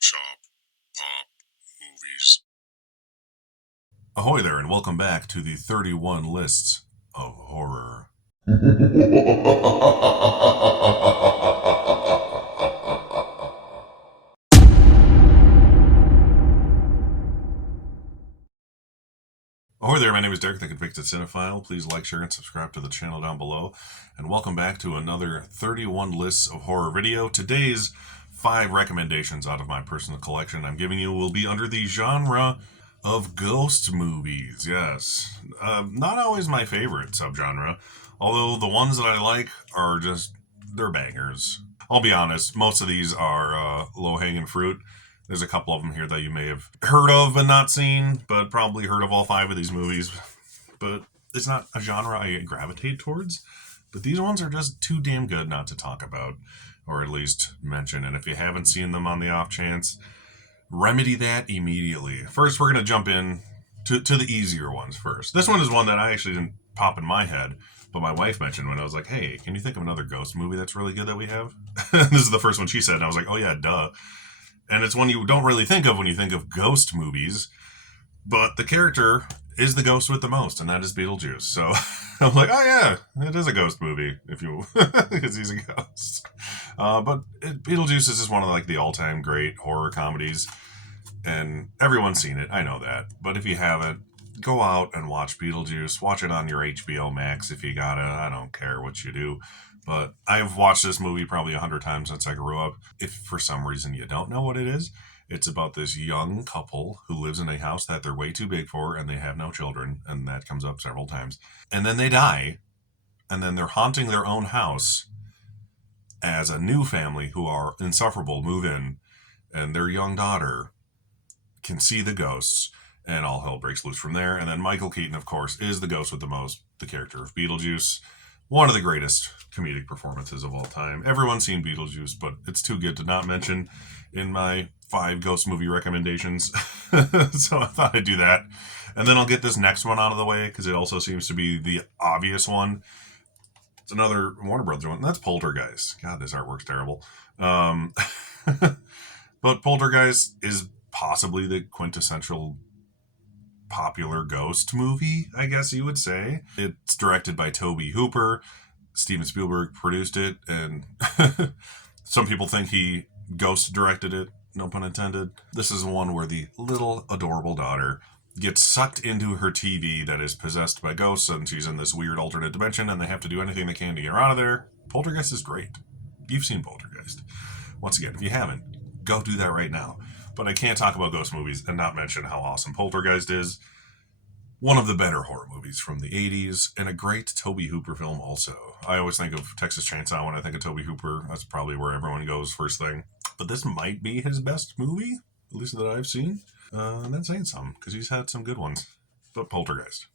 Shop, Pop, Movies. Ahoy there, and welcome back to the 31 Lists of Horror. Ahoy there, my name is Derek, the Convicted Cinephile. Please like, share, and subscribe to the channel down below. And welcome back to another 31 Lists of Horror video. Today's 5 recommendations out of my personal collection I'm giving you will be under the genre of ghost movies. Yes, not always my favorite subgenre, although the ones that I like are they're bangers. I'll be honest, most of these are low-hanging fruit. There's a couple of them here that you may have heard of but not seen, but probably heard of all 5 of these movies. But it's not a genre I gravitate towards. But these ones are just too damn good not to talk about, or at least mention. And if you haven't seen them on the off chance, remedy that immediately. First, we're going to jump in to the easier ones first. This one is one that I actually didn't pop in my head, but my wife mentioned when I was like, hey, can you think of another ghost movie that's really good that we have? This is the first one she said, and I was like, oh yeah, duh. And it's one you don't really think of when you think of ghost movies, but the character is the ghost with the most, and that is Beetlejuice. So I'm like, oh yeah, it is a ghost movie, if you, because he's a ghost. Beetlejuice is just one of like the all-time great horror comedies, and everyone's seen it. I know that, but if you haven't, go out and watch Beetlejuice. Watch it on your HBO Max if you gotta. I don't care what you do. But I've watched this movie probably 100 times since I grew up. If for some reason you don't know what it is, it's about this young couple who lives in a house that they're way too big for and they have no children, and that comes up several times. And then they die, and then they're haunting their own house as a new family who are insufferable move in, and their young daughter can see the ghosts, and all hell breaks loose from there. And then Michael Keaton, of course, is the ghost with the most, the character of Beetlejuice. One of the greatest comedic performances of all time. Everyone's seen Beetlejuice, but it's too good to not mention in my 5 ghost movie recommendations. So I thought I'd do that. And then I'll get this next one out of the way, because it also seems to be the obvious one. It's another Warner Brothers one. That's Poltergeist. God, this artwork's terrible. But Poltergeist is possibly the quintessential popular ghost movie, I guess you would say. It's directed by Tobe Hooper. Steven Spielberg produced it, and some people think he ghost directed it, no pun intended. This is one where the little adorable daughter gets sucked into her TV that is possessed by ghosts, and she's in this weird alternate dimension, and they have to do anything they can to get her out of there. Poltergeist is great. You've seen Poltergeist. Once again, if you haven't, go do that right now. But I can't talk about ghost movies and not mention how awesome Poltergeist is. One of the better horror movies from the 80s, and a great Tobe Hooper film also. I always think of Texas Chainsaw when I think of Tobe Hooper. That's probably where everyone goes first thing. But this might be his best movie, at least that I've seen. And that's saying something, because he's had some good ones. But Poltergeist.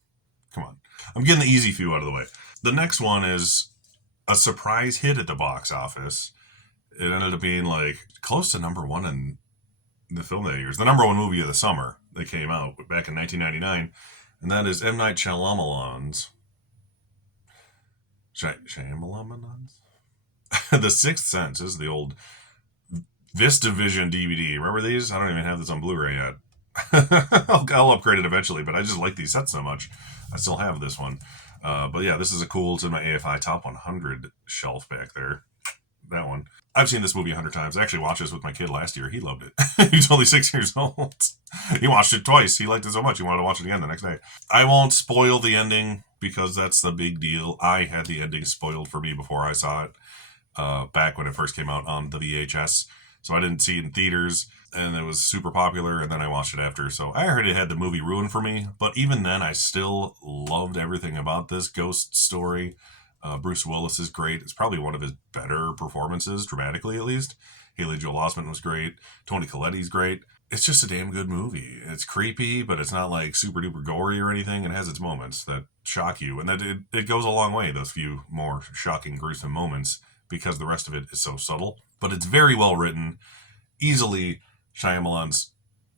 Come on. I'm getting the easy few out of the way. The next one is a surprise hit at the box office. It ended up being like close to number 1 in the film that year. It's the number 1 movie of the summer that came out back in 1999, and that is M. Night Shyamalan's Shyamalan's The Sixth Sense. Is the old VistaVision DVD. Remember these? I don't even have this on Blu-ray yet. I'll upgrade it eventually, but I just like these sets so much. I still have this one. But yeah, this is a cool, it's in my AFI Top 100 shelf back there. That one. I've seen this movie 100 times. I actually watched this with my kid last year. He loved it. He's only 6 years old. He watched it twice. He liked it so much he wanted to watch it again the next day. I won't spoil the ending because that's the big deal. I had the ending spoiled for me before I saw it back when it first came out on the VHS. So I didn't see it in theaters, and it was super popular, and then I watched it after. So I heard it had the movie ruined for me, but even then I still loved everything about this ghost story. Bruce Willis is great. It's probably one of his better performances, dramatically at least. Haley Joel Osment was great. Toni Colletti's great. It's just a damn good movie. It's creepy, but it's not like super duper gory or anything. It has its moments that shock you, and that it goes a long way, those few more shocking, gruesome moments, because the rest of it is so subtle. But it's very well written. Easily Shyamalan's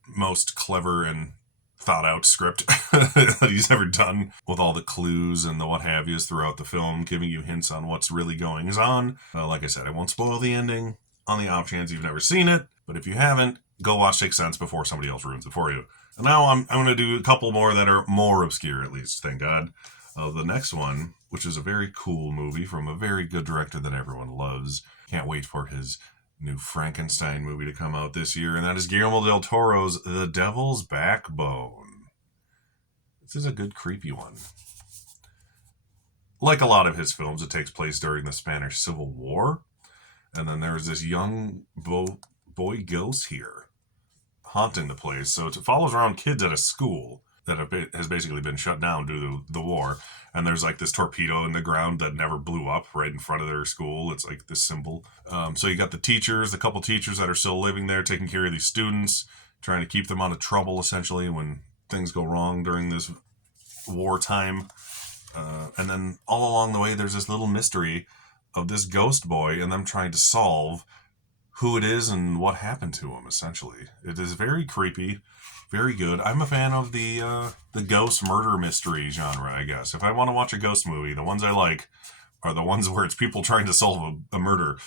most clever and thought out script that he's ever done, with all the clues and the what have yous throughout the film, giving you hints on what's really going on. Like I said, I won't spoil the ending on the off chance you've never seen it, but if you haven't, go watch Sixth Sense before somebody else ruins it for you. And now I'm going to do a couple more that are more obscure, at least, thank God. The next one, which is a very cool movie from a very good director that everyone loves. Can't wait for his new Frankenstein movie to come out this year, and that is Guillermo del Toro's The Devil's Backbone. This is a good, creepy one. Like a lot of his films, it takes place during the Spanish Civil War, and then there's this young boy ghost here haunting the place. So it follows around kids at a school that has basically been shut down due to the war. And there's like this torpedo in the ground that never blew up right in front of their school. It's like this symbol. So you got the teachers, the couple teachers that are still living there, taking care of these students, trying to keep them out of trouble, essentially, when things go wrong during this wartime. And then all along the way, there's this little mystery of this ghost boy and them trying to solve who it is and what happened to him, essentially. It is very creepy, very good. I'm a fan of the ghost murder mystery genre, I guess. If I want to watch a ghost movie, the ones I like are the ones where it's people trying to solve a murder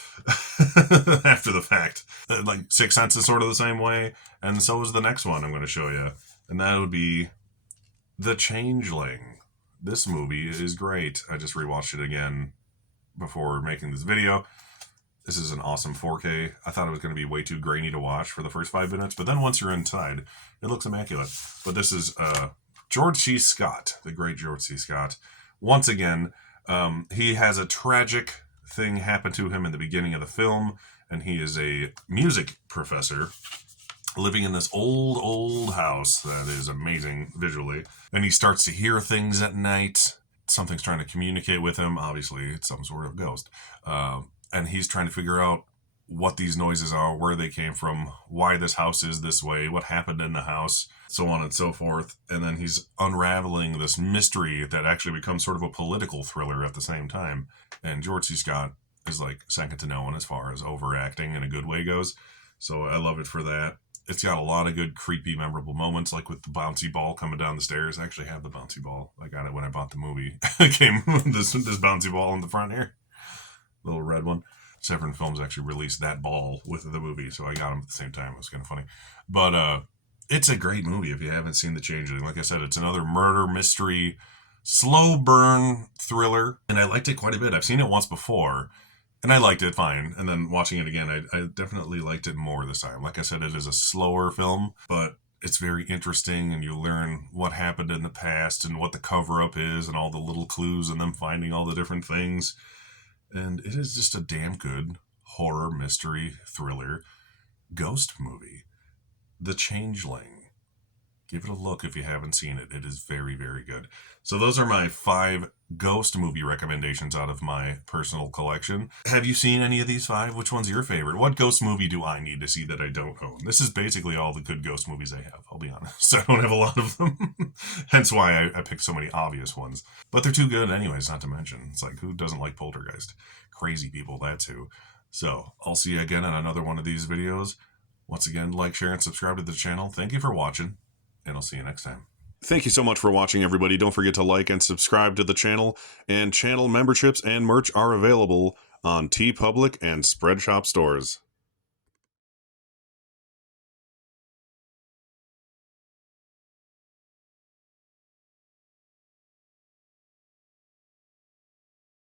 after the fact. Like Sixth Sense is sort of the same way, and so is the next one I'm going to show you. And that would be The Changeling. This movie is great. I just rewatched it again before making this video. This is an awesome 4K. I thought it was going to be way too grainy to watch for the first 5 minutes, but then once you're inside, it looks immaculate. But this is George C. Scott, the great George C. Scott. Once again, he has a tragic thing happen to him in the beginning of the film, and he is a music professor living in this old house that is amazing visually. And he starts to hear things at night. Something's trying to communicate with him. Obviously, it's some sort of ghost. And he's trying to figure out what these noises are, where they came from, why this house is this way, what happened in the house, so on and so forth. And then he's unraveling this mystery that actually becomes sort of a political thriller at the same time. And George C. Scott is like second to no one as far as overacting in a good way goes. So I love it for that. It's got a lot of good, creepy, memorable moments, like with the bouncy ball coming down the stairs. I actually have the bouncy ball. I got it when I bought the movie. It came with this bouncy ball in the front here. Little red one. Severin Films actually released that ball with the movie, so I got them at the same time. It was kind of funny. But it's a great movie if you haven't seen The Changeling. Like I said, it's another murder mystery, slow burn thriller, and I liked it quite a bit. I've seen it once before, and I liked it fine. And then watching it again, I definitely liked it more this time. Like I said, it is a slower film, but it's very interesting, and you learn what happened in the past and what the cover-up is and all the little clues and them finding all the different things. And it is just a damn good horror, mystery, thriller, ghost movie. The Changeling. Give it a look if you haven't seen it. It is very, very good. So those are my 5 ghost movie recommendations out of my personal collection. Have you seen any of these 5? Which one's your favorite? What ghost movie do I need to see that I don't own? This is basically all the good ghost movies I have, I'll be honest. I don't have a lot of them. Hence why I picked so many obvious ones. But they're too good anyways, not to mention. It's like, who doesn't like Poltergeist? Crazy people, that's who. So, I'll see you again in another one of these videos. Once again, like, share, and subscribe to the channel. Thank you for watching, and I'll see you next time. Thank you so much for watching, everybody. Don't forget to like and subscribe to the channel, and channel memberships and merch are available on TeePublic and Spreadshop stores.